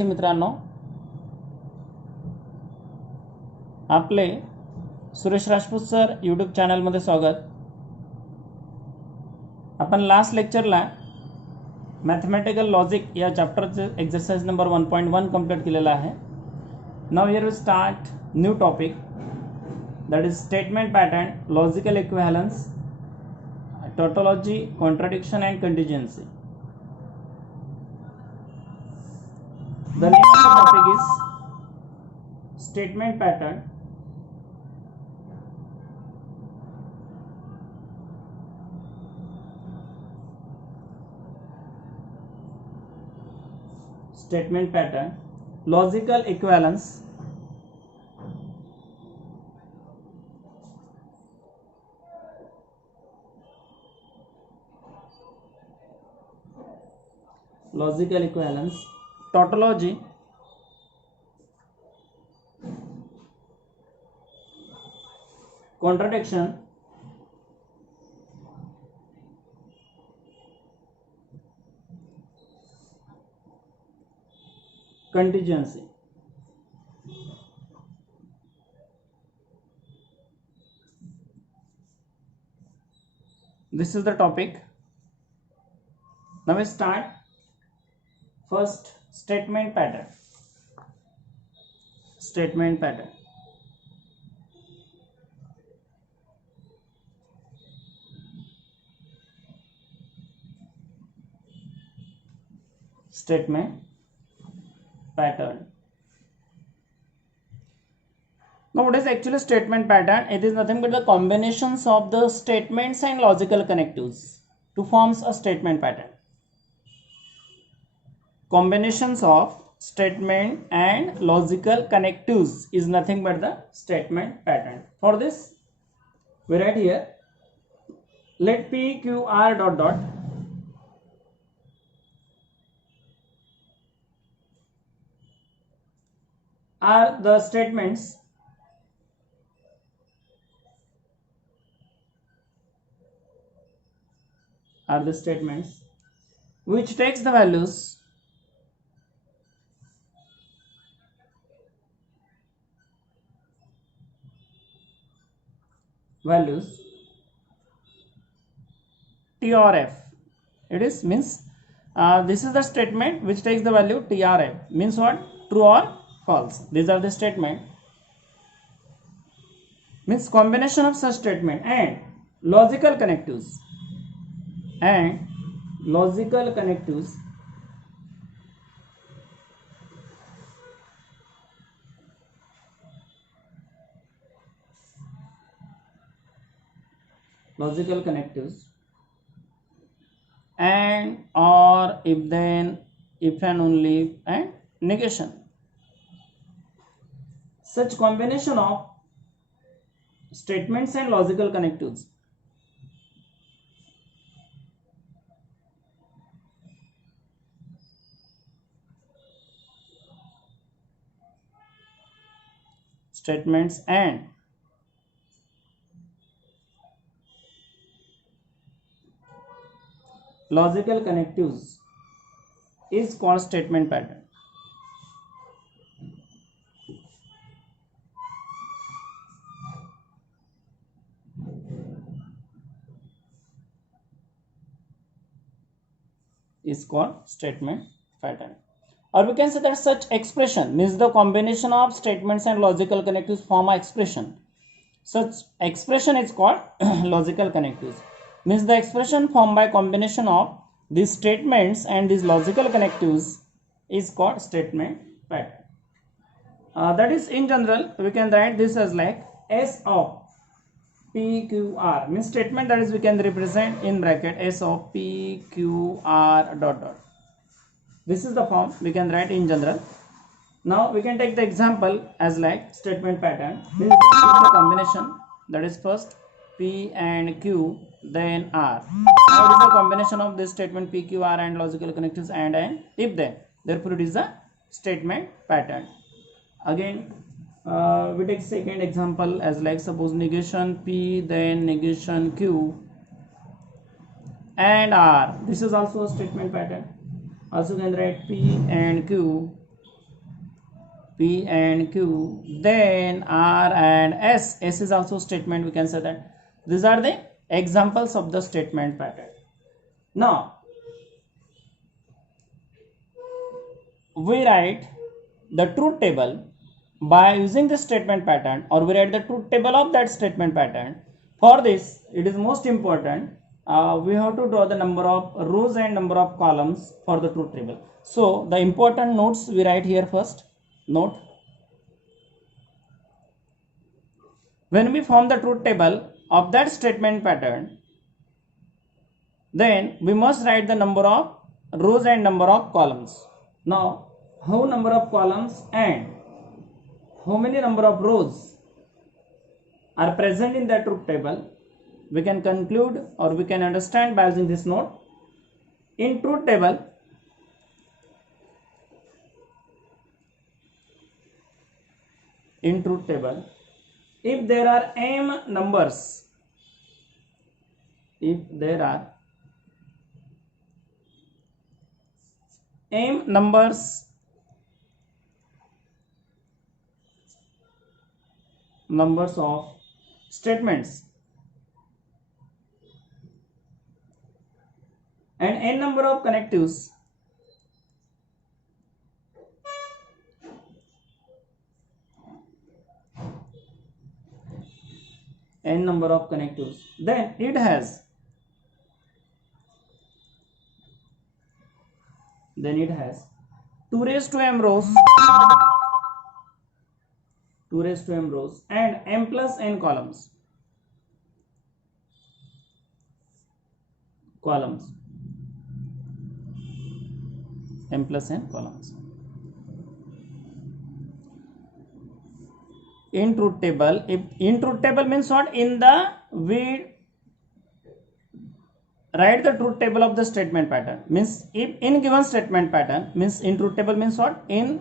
विद्यार्थी मित्रांनो, आपले सुरेश राजपूत सर यूट्यूब चॅनलमध्ये स्वागत. आपण लास्ट लेक्चरला मॅथमॅटिकल लॉजिक या चॅप्टरचे एक्सरसाइज नंबर 1.1 कंप्लीट केलेला आहे. Now here we start new topic, that is statement pattern, logical equivalence, tautology, contradiction and contingency. The name of the topic is statement pattern. Statement pattern, logical equivalence, logical equivalence, tautology, contradiction, contingency. This is the topic. Now we start. First, statement pattern. Statement pattern. Statement pattern. Now what is actually statement pattern? It is nothing but the combinations of the statements and logical connectives to forms a statement pattern. Combinations of statement and logical connectives is nothing but the statement pattern. For this, we write here, let P Q R dot dot are the statements which takes the values T or F. It is means this is the statement which takes the value T or F. Means what? True or false. These are the statement. Means combination of such statement and logical connectives and or if then, if and only if and negation. Such combination of statements and logical connectives logical connectives is called statement pattern. Is called statement pattern. Or we can say that such expression means the combination of statements and logical connectives form a expression. Such expression is called logical connectives. Means the expression formed by combination of these statements and these logical connectives is called statement pattern. That is, in general, we can write this as like S of P Q R, means statement, that is we can represent in bracket S of P Q R dot dot. This is the form we can write in general. Now we can take the example as like statement pattern. This is the combination, that is first P and Q, then R. Now it is the combination of this statement P, Q, R and logical connectives and if then. Therefore it is a statement pattern. Again, we take second example as like suppose negation P, then negation Q and R. This is also a statement pattern. Also can write P and Q P and Q, then R and S. S is also statement, we can say that. These are the examples of the statement pattern. Now, we write the truth table by using this statement pattern, or we write the truth table of that statement pattern. For this, it is most important, we have to draw the number of rows and number of columns for the truth table. So, the important notes we write here first. Note, when we form the truth table of that statement pattern, then we must write the number of rows and number of columns. Now, how number of columns and how many number of rows are present in the truth table, we can conclude or we can understand by using this note. In truth table, if there are m numbers, numbers of statements and n number of connectives, then it has 2 raised to m rows and m plus n columns. M plus n columns. In truth table, means what? We write the truth table of the statement pattern, means if in given statement pattern, means in truth table means what? In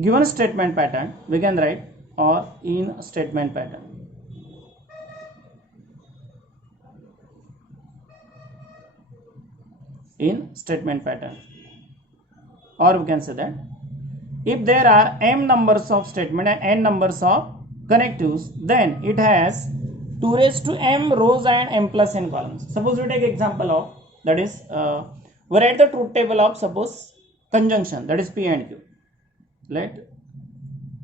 given statement pattern we can write, or in statement pattern. Or we can say that if there are m numbers of statement and n numbers of connectives, then it has 2 raised to m rows and m plus n columns. Suppose we take example of, that is, we write the truth table of, suppose, conjunction, that is P and Q.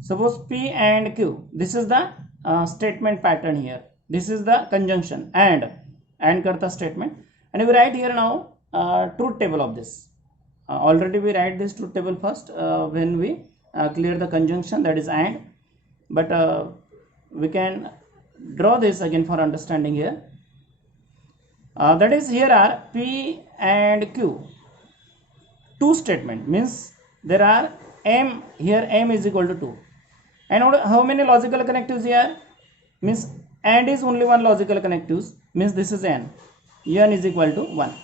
Suppose P and Q, this is the statement pattern here. This is the conjunction and karta statement, and we write here now truth table of this. Already we write this truth table first when we clear the conjunction, that is and, but we can draw this again for understanding here. That is, here are P and Q, 2 statement, means there are m, here m is equal to 2, and how many logical connectives here? Means and is only one logical connectives, means this is n is equal to 1,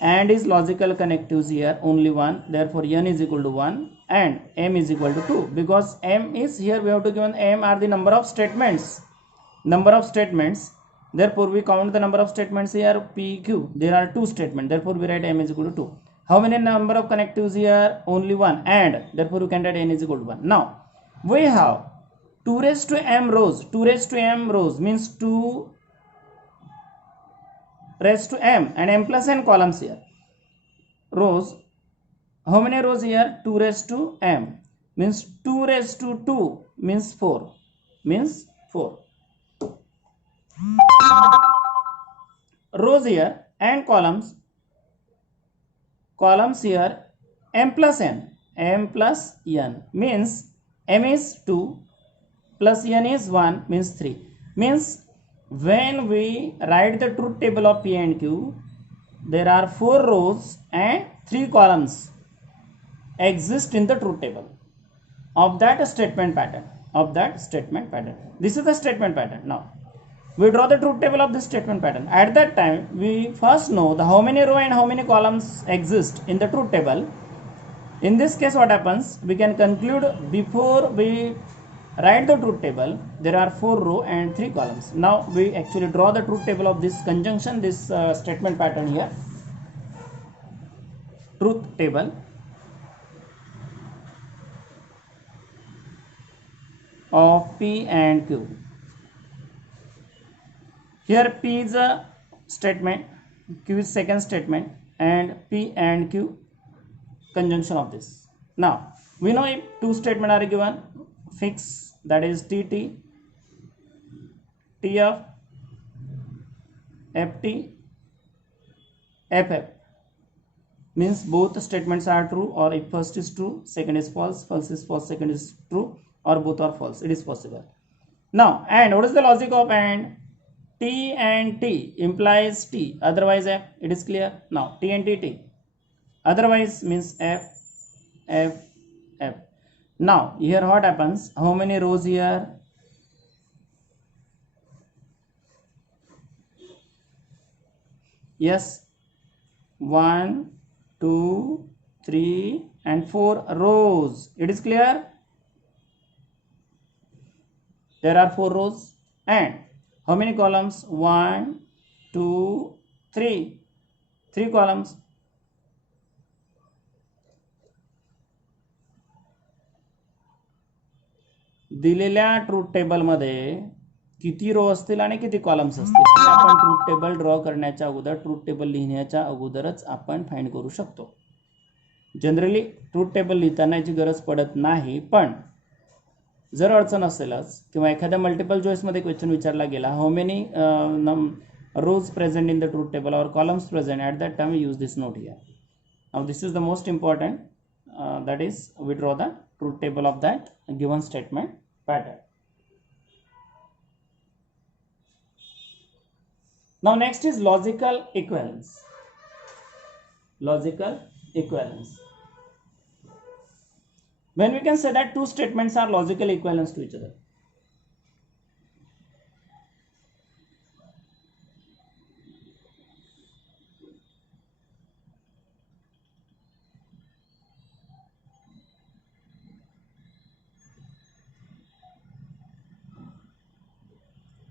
and is logical connectives here only 1, therefore n is equal to 1, and m is equal to 2, because m is, here we have to give m are the number of statements, therefore we count the number of statements here P, Q, there are 2 statements, therefore we write m is equal to 2. How many number of connectives here? Only 1, and therefore we can write n is equal to 1. Now we have 2 raised to m rows, means 2 raised to m and m plus n columns here. Rows, how many rows here? 2 raised to m, means 2 raised to 2 means 4, rows here, and columns here m plus n, means m is 2 plus n is 1, means 3, means when we write the truth table of P and Q, there are 4 rows and 3 columns exist in the truth table of that statement pattern. This is the statement pattern. Now we draw the truth table of this statement pattern. At that time we first know the how many row and how many columns exist in the truth table. In this case, what happens? We can conclude, before we write the truth table, there are 4 row and 3 columns. Now we actually draw the truth table of this conjunction, this statement pattern here. Truth table. of P and Q. Here P is a statement, Q is second statement, and P and Q conjunction of this. Now we know if two statements are given, fix, that is TT, TF, FT, FF, means both statements are true, or if first is true, second is false, false is false, second is true, or both are false. It is possible. Now, and what is the logic of and? T and T implies T, otherwise F. It is clear. Now T and T, otherwise means F, F, F. Now here what happens? How many rows here? Yes, 1, 2, 3 and 4 rows. It is clear. There are 4 rows. And how many columns? 1, 2, 3. 3 columns. दिलेल्या truth table मध्ये किती रो असतील आणि किती columns असतील आपण truth table draw करण्याच्या अगोदर, ट्रूथ टेबल लिहिण्याच्या अगोदरच आपण फाइंड करू शकतो. जनरली ट्रूथ टेबल लिहिताना याची गरज पडत नाही, पण जर अडचण असेलच किंवा एखाद्या मल्टिपल चॉईसमध्ये क्वेश्चन विचारला गेला, how many rows present in the truth table or columns present, at that time we use this note here. Now this is the most important, that is we draw the truth table of that given statement pattern. Now next is logical equivalence. Logical equivalence. When we can say that two statements are logical equivalence to each other.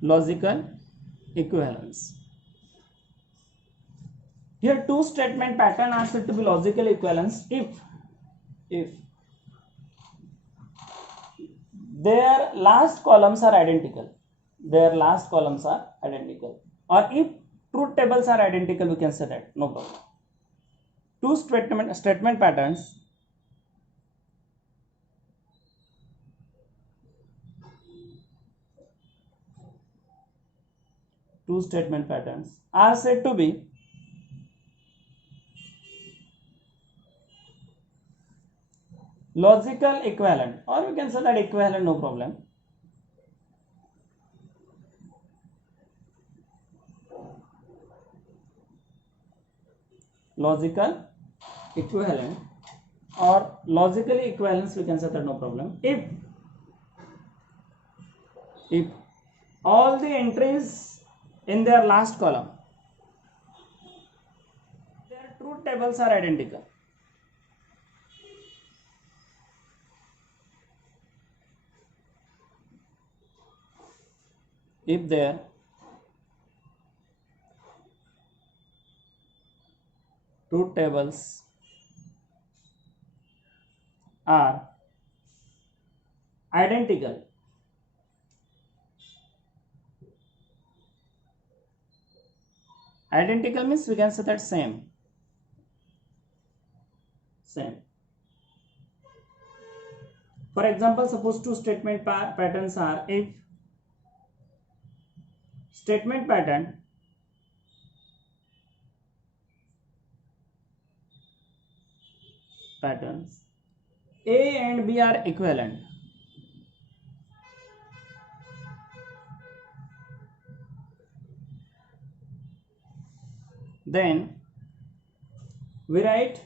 Logical equivalence. Here two statement pattern are said to be logical equivalence if their last columns are identical. Their last columns are identical. Or if truth tables are identical, we can say that, no problem. Two statement patterns are said to be logical equivalent, or we can say that equivalent, no problem. Logical equivalent or logically equivalence, we can say that, no problem. If all the entries in their last column, their truth tables are identical. If their truth tables are identical, identical means we can say that same. For example, suppose two statement patterns are, if statement pattern patterns A and B are equivalent, then we write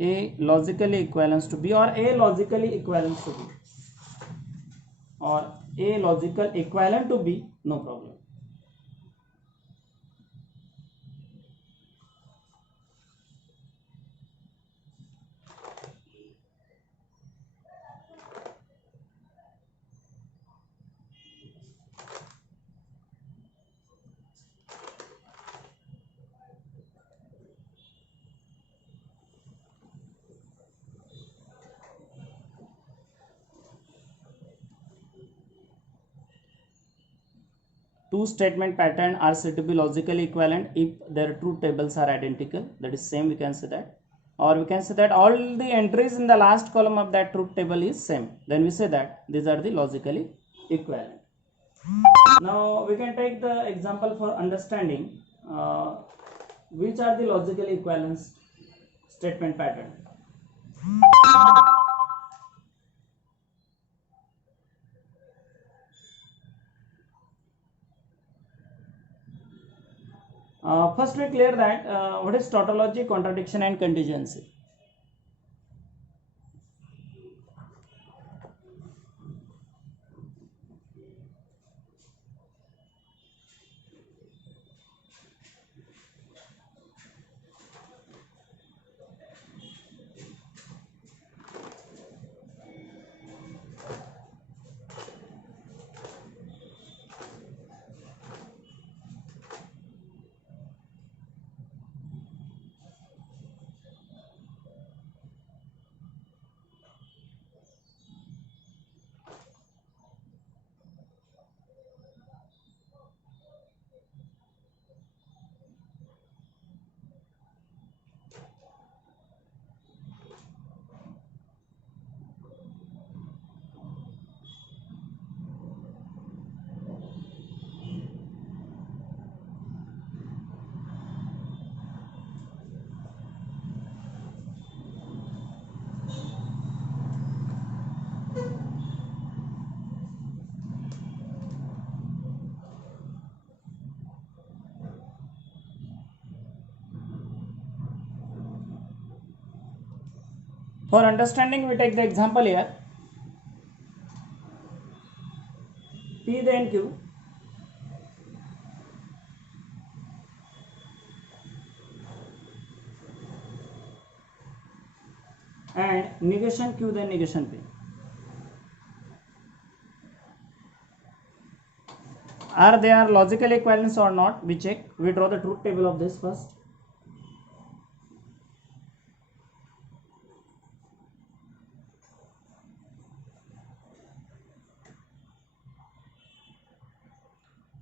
A logically equivalence to B, or A logically equivalence to B, or A logical equivalent to B, no problem. two statement pattern are said to be logically equivalent if their truth tables are identical. That is same, we can say that. Or we can say that all the entries in the last column of that truth table is same. Then we say that these are the logically equivalent. Now we can take the example for understanding which are the logically equivalent statement pattern. First we clear that what is tautology, contradiction and contingency. For understanding, we take the example here. P then Q and negation Q then negation P. Are they are logically equivalent or not? We check. We draw the truth table of this first.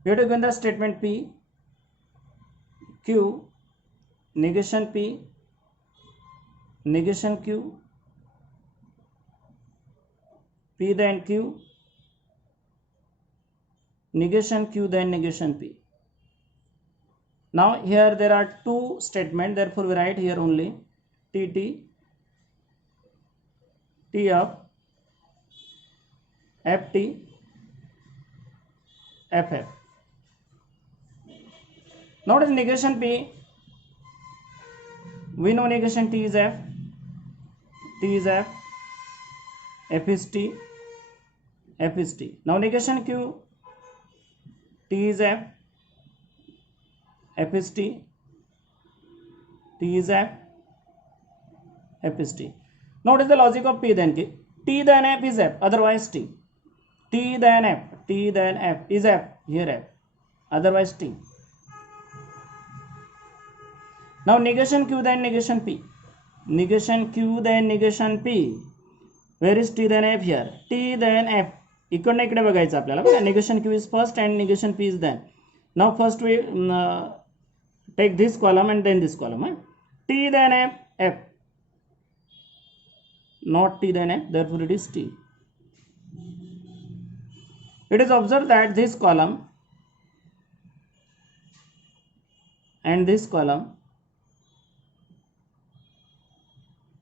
We have to given the statement P, Q, negation P, negation Q, P then Q, negation Q then negation P. Now here there are two statements, therefore we write here only TT, T up, FT, FF. Notice negation P, we know negation T is F, T is F, F is T, F is T. Now negation Q, T is F, F is T, T is F, F is T. Notice the logic of P then Q. T then F is F, otherwise T. T then F, T then F is F, here F, otherwise T. Now negation Q then negation P. Negation Q then negation P. Where is T then F here? T then F. इकडनं इकडे बघायचं आपल्याला बघा. Negation Q is first and negation P is then. Now first we take this column and then this column. T then F, F. Not T then F, therefore it is T. It is observed that this column and this column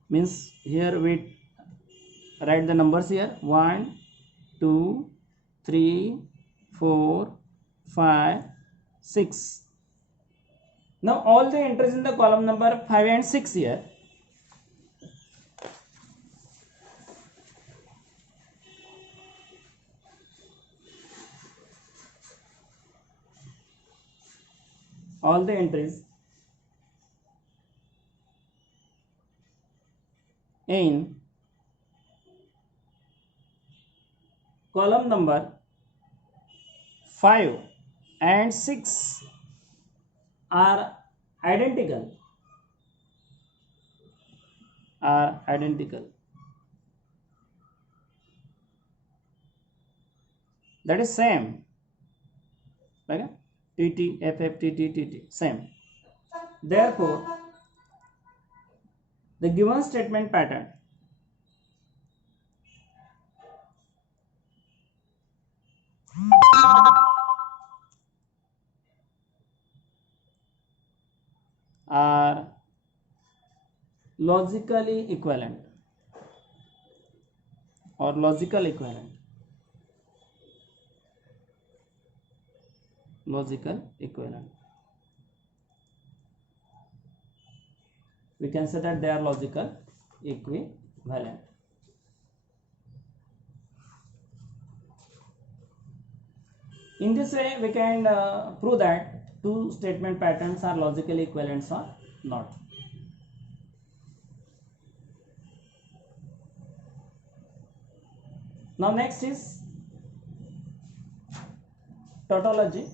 means here we write the numbers here 1, 2, 3, 4, 5, 6. Now all the entries in the column number 5 and 6 here. All the entries in column number 5 and 6 are identical. That is same. right? TT, FF, TT, TT, same. Therefore, the given statement pattern are logically equivalent or logical equivalent. Logical equivalent. We can say that they are logical equivalent. In this way, we can prove that two statement patterns are logically equivalent or not. Now next is tautology,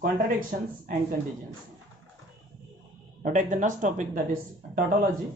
contradictions and contingency. Now take the next topic, that is tautology.